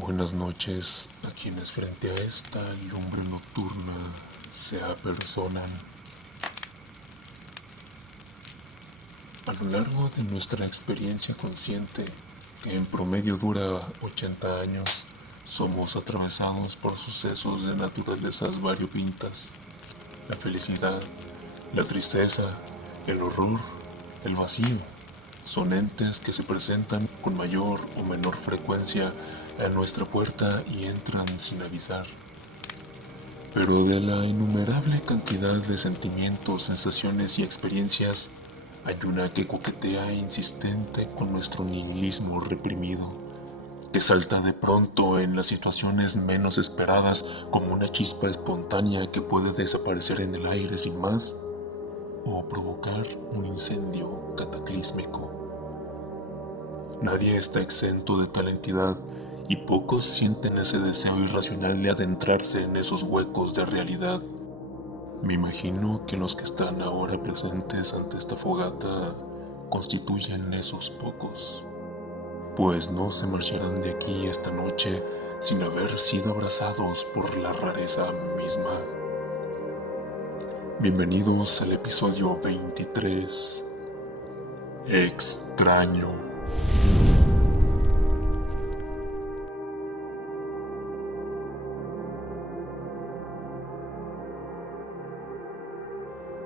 Buenas noches a quienes frente a esta lumbre nocturna se apersonan. A lo largo de nuestra experiencia consciente, que en promedio dura 80 años, somos atravesados por sucesos de naturalezas variopintas. La felicidad, la tristeza, el horror, el vacío, son entes que se presentan con mayor o menor frecuencia a nuestra puerta y entran sin avisar. Pero de la innumerable cantidad de sentimientos, sensaciones y experiencias, hay una que coquetea insistente con nuestro nihilismo reprimido, que salta de pronto en las situaciones menos esperadas como una chispa espontánea que puede desaparecer en el aire sin más o provocar un incendio cataclísmico. Nadie está exento de tal entidad y pocos sienten ese deseo irracional de adentrarse en esos huecos de realidad. Me imagino que los que están ahora presentes ante esta fogata constituyen esos pocos, pues no se marcharán de aquí esta noche sin haber sido abrazados por la rareza misma. Bienvenidos al episodio 23. Extraño.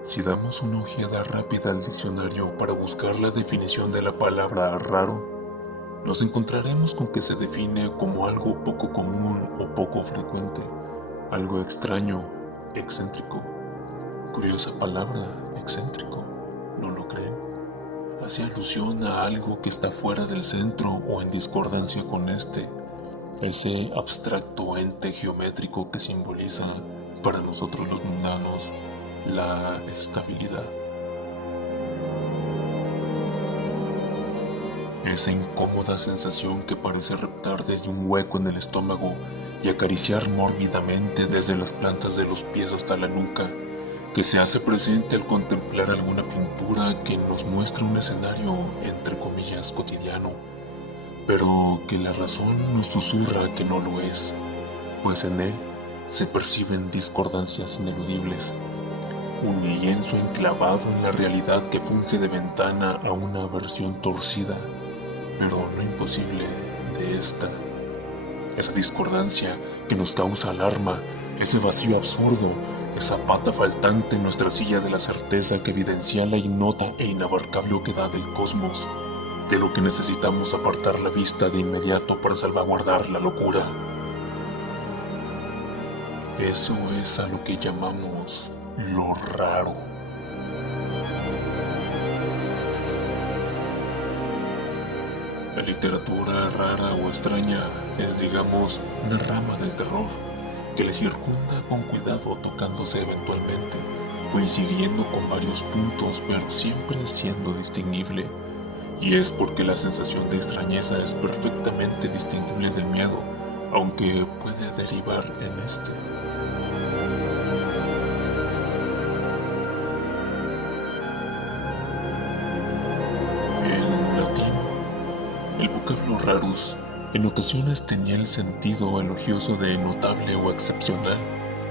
Si damos una ojeada rápida al diccionario para buscar la definición de la palabra raro, nos encontraremos con que se define como algo poco común o poco frecuente, algo extraño, excéntrico. Curiosa palabra, excéntrico, ¿no lo creen? Hace alusión a algo que está fuera del centro o en discordancia con este, ese abstracto ente geométrico que simboliza, para nosotros los mundanos, la estabilidad. Esa incómoda sensación que parece reptar desde un hueco en el estómago y acariciar mórbidamente desde las plantas de los pies hasta la nuca, que se hace presente al contemplar alguna pintura que nos muestra un escenario entre comillas cotidiano, pero que la razón nos susurra que no lo es, pues en él se perciben discordancias ineludibles. Un lienzo enclavado en la realidad que funge de ventana a una versión torcida, pero no imposible, de esta. Esa discordancia que nos causa alarma, ese vacío absurdo, esa pata faltante en nuestra silla de la certeza que evidencia la ignota e inabarcable oquedad del cosmos, de lo que necesitamos apartar la vista de inmediato para salvaguardar la locura. Eso es a lo que llamamos lo raro. La literatura rara o extraña es, digamos, una rama del terror que le circunda con cuidado, tocándose eventualmente, coincidiendo con varios puntos pero siempre siendo distinguible. Y es porque la sensación de extrañeza es perfectamente distinguible del miedo, aunque puede derivar en este. En latín, el vocablo rarus en ocasiones tenía el sentido elogioso de notable o excepcional.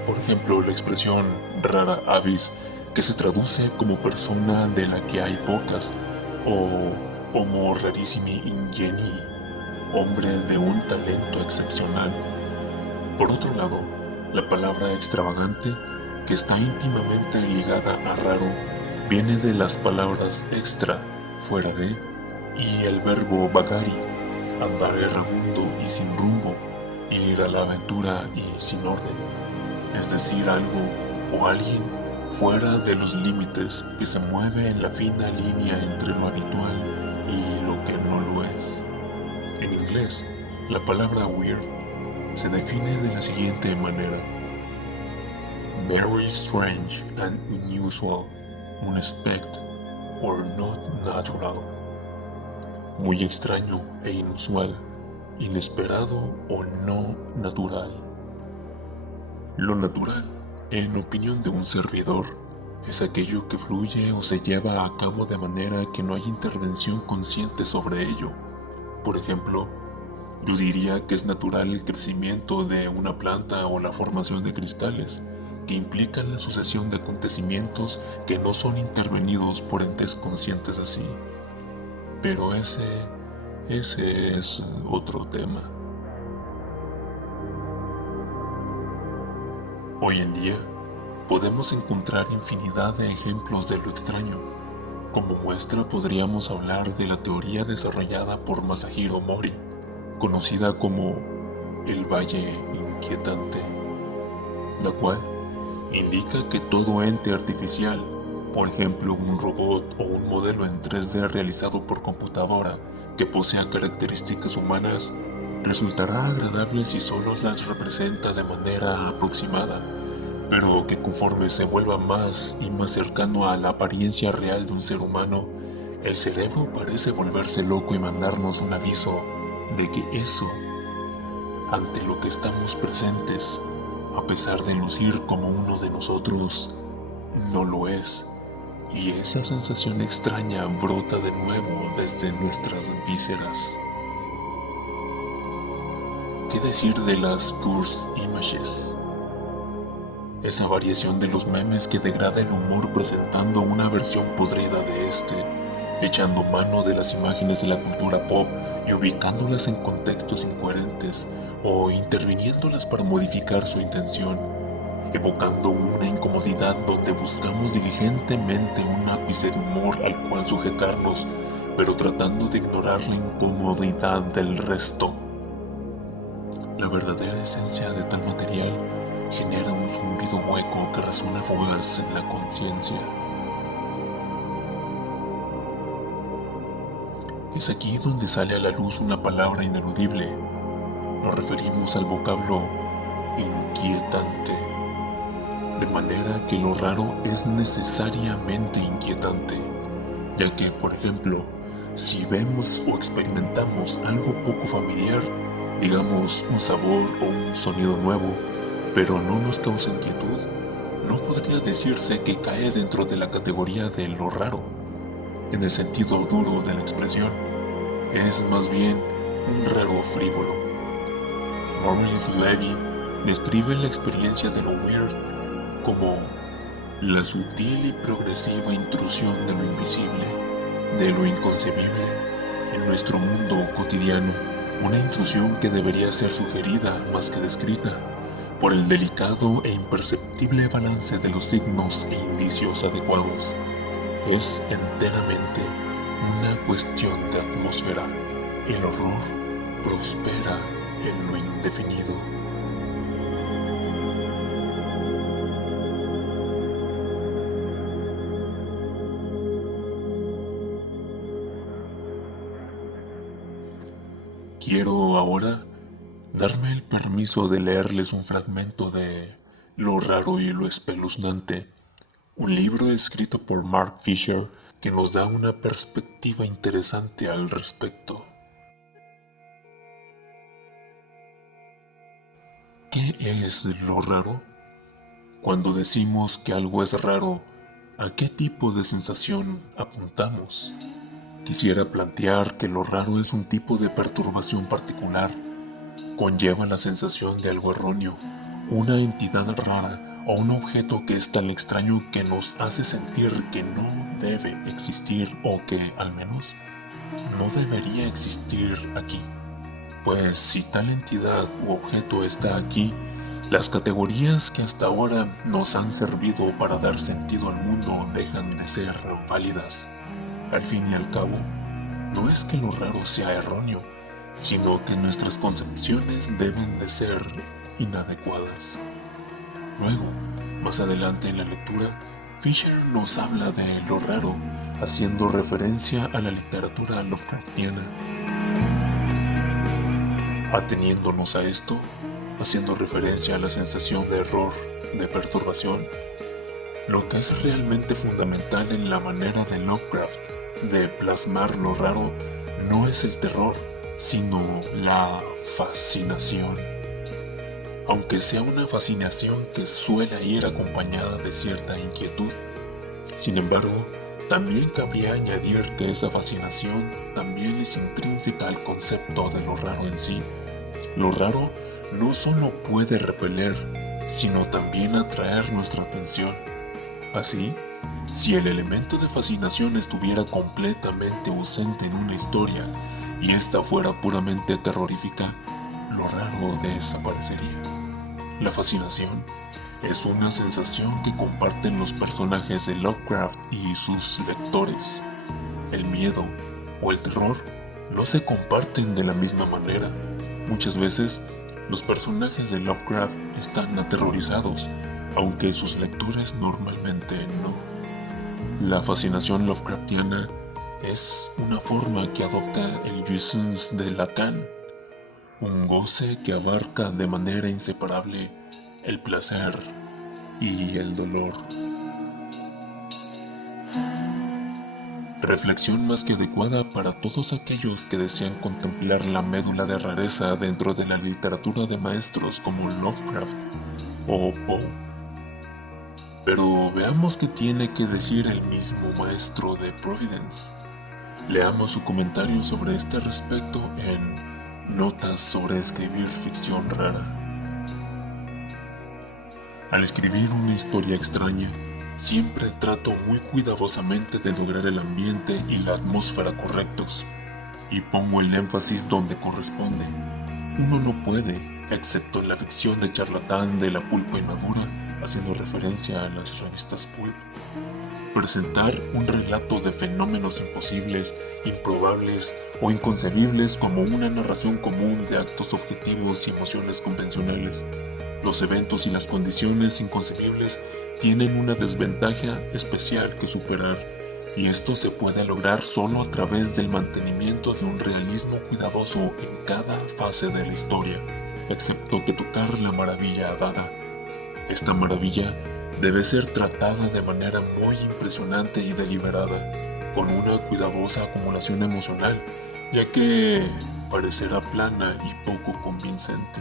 Por ejemplo, la expresión rara avis, que se traduce como persona de la que hay pocas, o homo rarissimi ingenii, hombre de un talento excepcional. Por otro lado, la palabra extravagante, que está íntimamente ligada a raro, viene de las palabras extra, fuera de, y el verbo vagari, andar errabundo y sin rumbo, ir a la aventura y sin orden, es decir, algo o alguien fuera de los límites, que se mueve en la fina línea entre lo habitual y lo que no lo es. En inglés, la palabra weird se define de la siguiente manera: very strange and unusual, unexpected or not natural. Muy extraño e inusual, inesperado o no natural. Lo natural, en opinión de un servidor, es aquello que fluye o se lleva a cabo de manera que no hay intervención consciente sobre ello. Por ejemplo, Yo diría que es natural el crecimiento de una planta o la formación de cristales, que implican la sucesión de acontecimientos que no son intervenidos por entes conscientes así. Pero ese es otro tema. Hoy en día, podemos encontrar infinidad de ejemplos de lo extraño. Como muestra podríamos hablar de la teoría desarrollada por Masahiro Mori, conocida como el Valle Inquietante, la cual indica que todo ente artificial, por ejemplo un robot o un modelo en 3D realizado por computadora que posea características humanas, resultará agradable si solo las representa de manera aproximada, pero que conforme se vuelva más y más cercano a la apariencia real de un ser humano, el cerebro parece volverse loco y mandarnos un aviso de que eso, ante lo que estamos presentes, a pesar de lucir como uno de nosotros, no lo es. Y esa sensación extraña brota de nuevo desde nuestras vísceras. ¿Qué decir de las Cursed Images? Esa variación de los memes que degrada el humor presentando una versión podrida de este, echando mano de las imágenes de la cultura pop y ubicándolas en contextos incoherentes o interviniéndolas para modificar su intención, evocando una incomodidad donde buscamos diligentemente un ápice de humor al cual sujetarnos, pero tratando de ignorar la incomodidad del resto. La verdadera esencia de tal material genera un zumbido hueco que resuena fugaz en la conciencia. Es aquí donde sale a la luz una palabra ineludible. Nos referimos al vocablo inquietante. De manera que lo raro es necesariamente inquietante, ya que, por ejemplo, si vemos o experimentamos algo poco familiar, digamos un sabor o un sonido nuevo, pero no nos causa inquietud, no podría decirse que cae dentro de la categoría de lo raro, en el sentido duro de la expresión. Es más bien un raro frívolo. Maurice Levy describe la experiencia de lo weird como la sutil y progresiva intrusión de lo invisible, de lo inconcebible, en nuestro mundo cotidiano, una intrusión que debería ser sugerida más que descrita, por el delicado e imperceptible balance de los signos e indicios adecuados. Es enteramente una cuestión de atmósfera. El horror prospera en lo indefinido. Quiero ahora darme el permiso de leerles un fragmento de Lo raro y lo espeluznante, un libro escrito por Mark Fisher que nos da una perspectiva interesante al respecto. ¿Qué es lo raro? Cuando decimos que algo es raro, ¿a qué tipo de sensación apuntamos? Quisiera plantear que lo raro es un tipo de perturbación particular. Conlleva la sensación de algo erróneo, una entidad rara o un objeto que es tan extraño que nos hace sentir que no debe existir o que, al menos, no debería existir aquí. Pues si tal entidad u objeto está aquí, las categorías que hasta ahora nos han servido para dar sentido al mundo dejan de ser válidas. Al fin y al cabo, no es que lo raro sea erróneo, sino que nuestras concepciones deben de ser inadecuadas. Luego, más adelante en la lectura, Fisher nos habla de lo raro, haciendo referencia a la literatura Lovecraftiana. Ateniéndonos a esto, haciendo referencia a la sensación de error, de perturbación, lo que es realmente fundamental en la manera de Lovecraft de plasmar lo raro no es el terror, sino la fascinación. Aunque sea una fascinación que suele ir acompañada de cierta inquietud, sin embargo, También cabría añadir que esa fascinación también es intrínseca al concepto de lo raro en sí. Lo raro no solo puede repeler, sino también atraer nuestra atención. Así, si el elemento de fascinación estuviera completamente ausente en una historia y esta fuera puramente terrorífica, lo raro desaparecería. La fascinación es una sensación que comparten los personajes de Lovecraft y sus lectores. El miedo o el terror no se comparten de la misma manera. Muchas veces, los personajes de Lovecraft están aterrorizados, aunque sus lectores normalmente no. La fascinación Lovecraftiana es una forma que adopta el jouissance de Lacan, un goce que abarca de manera inseparable el placer y el dolor. Reflexión más que adecuada para todos aquellos que desean contemplar la médula de rareza dentro de la literatura de maestros como Lovecraft o Poe. Pero veamos qué tiene que decir el mismo maestro de Providence. Leamos su comentario sobre este respecto en Notas sobre escribir ficción rara. Al escribir una historia extraña, siempre trato muy cuidadosamente de lograr el ambiente y la atmósfera correctos, y pongo el énfasis donde corresponde. Uno no puede, excepto en la ficción de charlatán de la pulpa inmadura, haciendo referencia a las revistas pulp, presentar un relato de fenómenos imposibles, improbables o inconcebibles como una narración común de actos objetivos y emociones convencionales. Los eventos y las condiciones inconcebibles tienen una desventaja especial que superar, y esto se puede lograr solo a través del mantenimiento de un realismo cuidadoso en cada fase de la historia, excepto que tocar la maravilla dada. Esta maravilla debe ser tratada de manera muy impresionante y deliberada, con una cuidadosa acumulación emocional, ya que parecerá plana y poco convincente.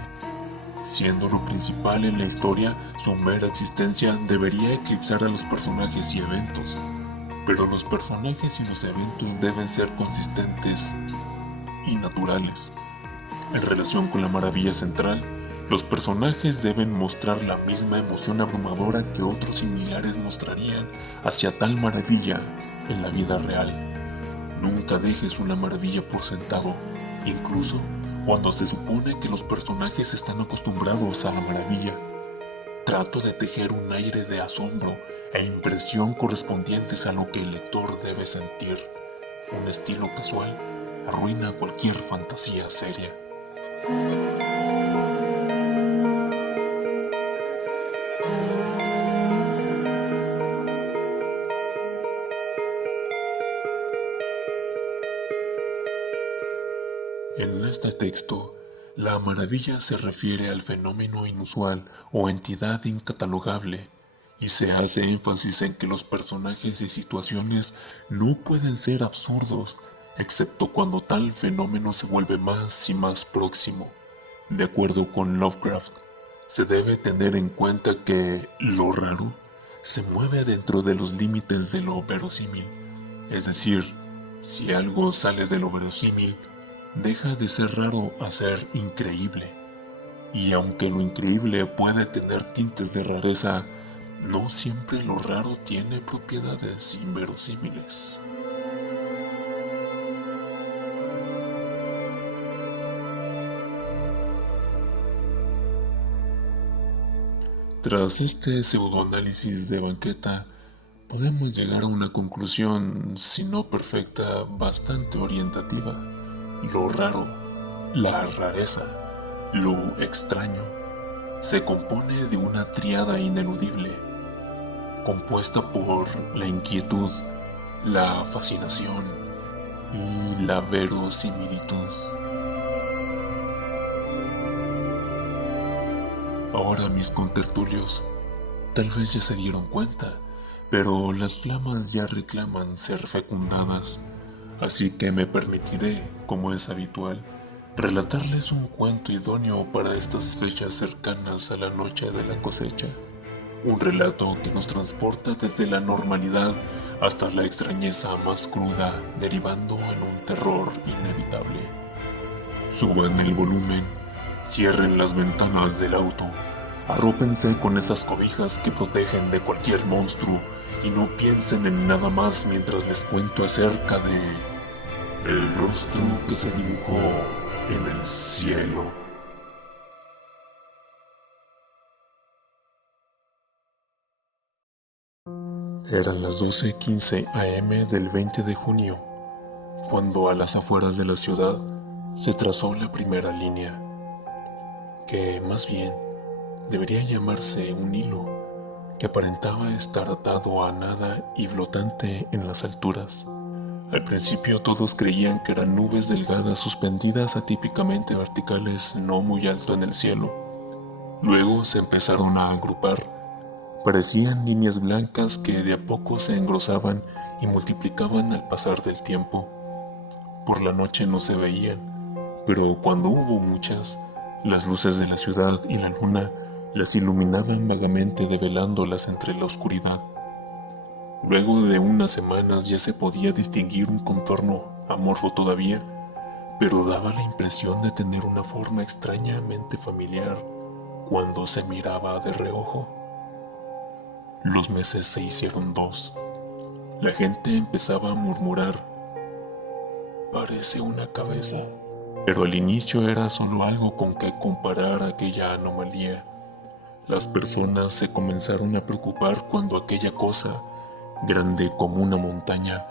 Siendo lo principal en la historia, su mera existencia debería eclipsar a los personajes y eventos, pero los personajes y los eventos deben ser consistentes y naturales. En relación con la maravilla central, los personajes deben mostrar la misma emoción abrumadora que otros similares mostrarían hacia tal maravilla en la vida real. Nunca dejes una maravilla por sentado, incluso cuando se supone que los personajes están acostumbrados a la maravilla. Trato de tejer un aire de asombro e impresión correspondientes a lo que el lector debe sentir. Un estilo casual arruina cualquier fantasía seria. En este texto, la maravilla se refiere al fenómeno inusual o entidad incatalogable, y se hace énfasis en que los personajes y situaciones no pueden ser absurdos, excepto cuando tal fenómeno se vuelve más y más próximo. De acuerdo con Lovecraft, se debe tener en cuenta que lo raro se mueve dentro de los límites de lo verosímil, es decir, si algo sale de lo verosímil, deja de ser raro a ser increíble. Y aunque lo increíble puede tener tintes de rareza, no siempre lo raro tiene propiedades inverosímiles. Tras este pseudoanálisis de banqueta, podemos llegar a una conclusión, si no perfecta, bastante orientativa. Lo raro, la rareza, lo extraño, se compone de una tríada ineludible, compuesta por la inquietud, la fascinación y la verosimilitud. Ahora mis contertulios tal vez ya se dieron cuenta, pero las flamas ya reclaman ser fecundadas. Así que me permitiré, como es habitual, relatarles un cuento idóneo para estas fechas cercanas a la noche de la cosecha. Un relato que nos transporta desde la normalidad hasta la extrañeza más cruda, derivando en un terror inevitable. Suban el volumen, cierren las ventanas del auto, arrópense con esas cobijas que protegen de cualquier monstruo y no piensen en nada más mientras les cuento acerca de el rostro que se dibujó en el cielo. Eran las 12:15 AM del 20 de junio, cuando a las afueras de la ciudad se trazó la primera línea, que más bien debería llamarse un hilo, que aparentaba estar atado a nada y flotante en las alturas. Al principio todos creían que eran nubes delgadas suspendidas atípicamente verticales no muy alto en el cielo. Luego se empezaron a agrupar. Parecían líneas blancas que de a poco se engrosaban y multiplicaban al pasar del tiempo. Por la noche no se veían, pero cuando hubo muchas, las luces de la ciudad y la luna las iluminaban vagamente develándolas entre la oscuridad. Luego de unas semanas ya se podía distinguir un contorno amorfo todavía, pero daba la impresión de tener una forma extrañamente familiar cuando se miraba de reojo. Los meses se hicieron 2. La gente empezaba a murmurar: parece una cabeza. Pero al inicio era solo algo con que comparar aquella anomalía. Las personas se comenzaron a preocupar cuando aquella cosa, grande como una montaña,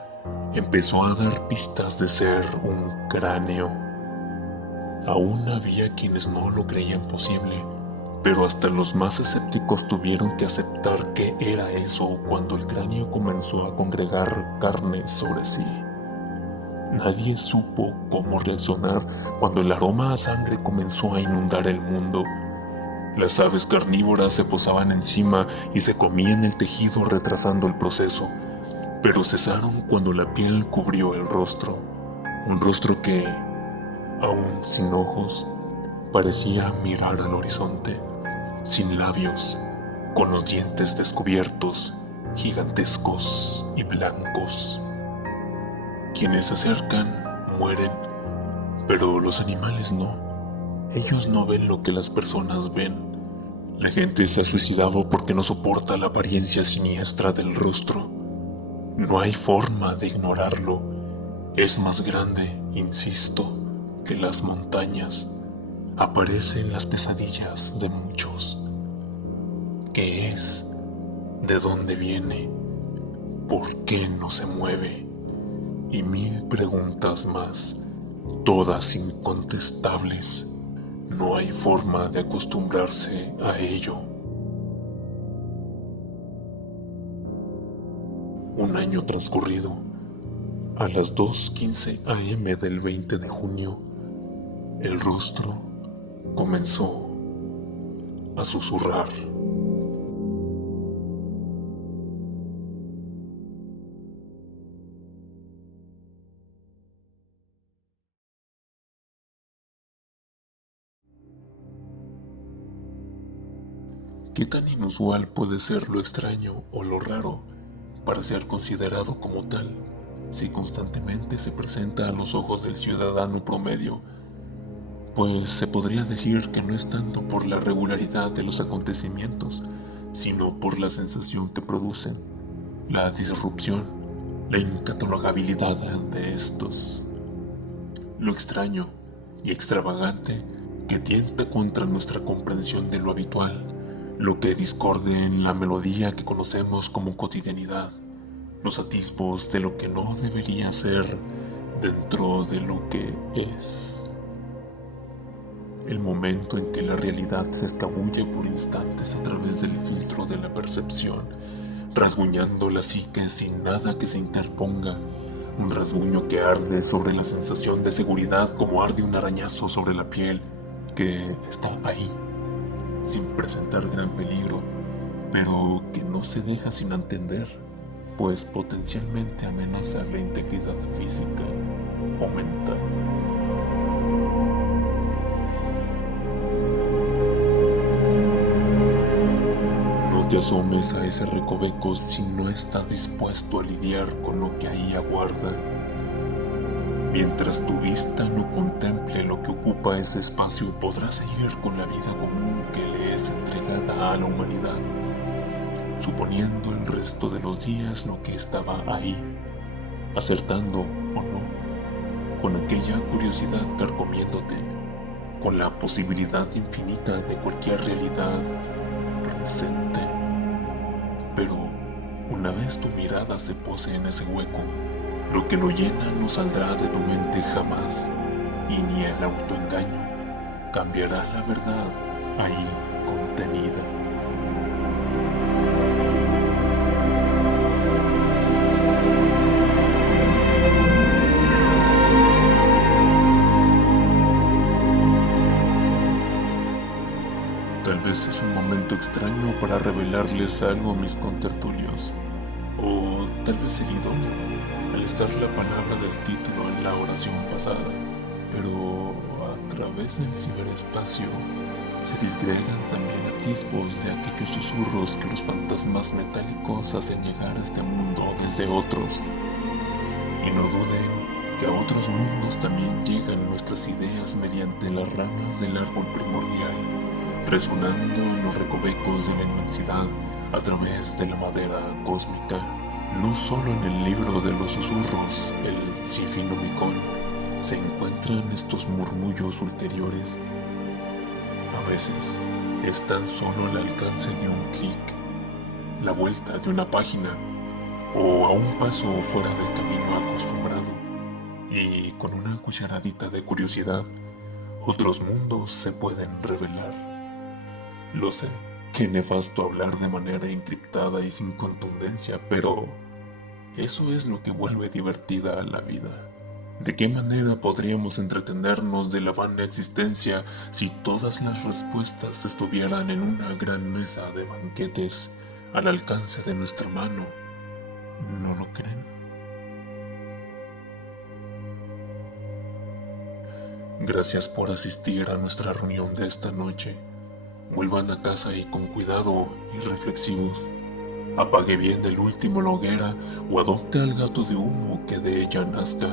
empezó a dar pistas de ser un cráneo. Aún había quienes no lo creían posible, pero hasta los más escépticos tuvieron que aceptar que era eso cuando el cráneo comenzó a congregar carne sobre sí. Nadie supo cómo reaccionar cuando el aroma a sangre comenzó a inundar el mundo. Las aves carnívoras se posaban encima y se comían el tejido retrasando el proceso, pero cesaron cuando la piel cubrió el rostro, un rostro que, aún sin ojos, parecía mirar al horizonte, sin labios, con los dientes descubiertos, gigantescos y blancos. Quienes se acercan mueren, pero los animales no. Ellos no ven lo que las personas ven. La gente se ha suicidado porque no soporta la apariencia siniestra del rostro. No hay forma de ignorarlo. Es más grande, insisto, que las montañas. Aparece en las pesadillas de muchos. ¿Qué es? ¿De dónde viene? ¿Por qué no se mueve? Y 1000 preguntas más, todas incontestables. No hay forma de acostumbrarse a ello. Un año transcurrido. A las 2:15 AM del 20 de junio, el rostro comenzó a susurrar. ¿Qué tan inusual puede ser lo extraño o lo raro para ser considerado como tal, si constantemente se presenta a los ojos del ciudadano promedio? Pues se podría decir que no es tanto por la regularidad de los acontecimientos, sino por la sensación que producen, la disrupción, la incatalogabilidad de estos. Lo extraño y extravagante que tienta contra nuestra comprensión de lo habitual, lo que discorde en la melodía que conocemos como cotidianidad, los atisbos de lo que no debería ser dentro de lo que es. El momento en que la realidad se escabulle por instantes a través del filtro de la percepción, rasguñando la psique sin nada que se interponga, un rasguño que arde sobre la sensación de seguridad como arde un arañazo sobre la piel, que está ahí, sin presentar gran peligro, pero que no se deja sin entender, pues potencialmente amenaza la integridad física o mental. No te asomes a ese recoveco si no estás dispuesto a lidiar con lo que ahí aguarda. Mientras tu vista no contemple lo que ocupa ese espacio, podrás seguir con la vida común que le es entregada a la humanidad, suponiendo el resto de los días lo que estaba ahí, acertando o no, con aquella curiosidad carcomiéndote, con la posibilidad infinita de cualquier realidad presente. Pero una vez tu mirada se pose en ese hueco, lo que lo llena no saldrá de tu mente jamás, y ni el autoengaño cambiará la verdad ahí contenida. Tal vez es un momento extraño para revelarles algo a mis contertulios, o tal vez el idóneo, al estar la palabra del título en la oración pasada, pero a través del ciberespacio se disgregan también atisbos de aquellos susurros que los fantasmas metálicos hacen llegar a este mundo desde otros. Y no duden que a otros mundos también llegan nuestras ideas mediante las ramas del árbol primordial, resonando en los recovecos de la inmensidad a través de la madera cósmica. No solo en el libro de los susurros, el Sifinomicon, se encuentran estos murmullos ulteriores. A veces es tan solo al alcance de un clic, la vuelta de una página, o a un paso fuera del camino acostumbrado, y con una cucharadita de curiosidad, otros mundos se pueden revelar. Lo sé, qué nefasto hablar de manera encriptada y sin contundencia, pero eso es lo que vuelve divertida a la vida. ¿De qué manera podríamos entretenernos de la vana existencia si todas las respuestas estuvieran en una gran mesa de banquetes al alcance de nuestra mano? ¿No lo creen? Gracias por asistir a nuestra reunión de esta noche. Vuelvan a casa y con cuidado y reflexivos. Apague bien el último la hoguera o adopte al gato de humo que de ella nazca.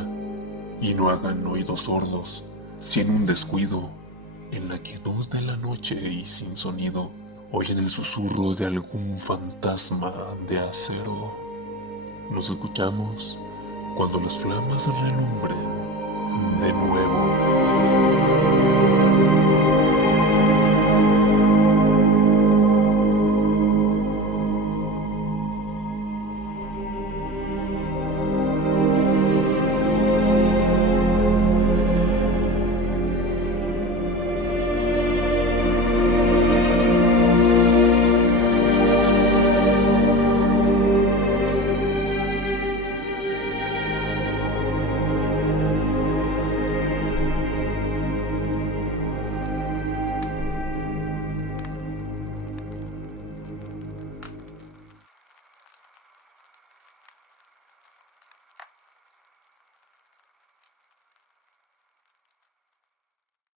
Y no hagan oídos sordos si en un descuido, en la quietud de la noche y sin sonido, oyen el susurro de algún fantasma de acero. Nos escuchamos cuando las flamas relumbren de nuevo.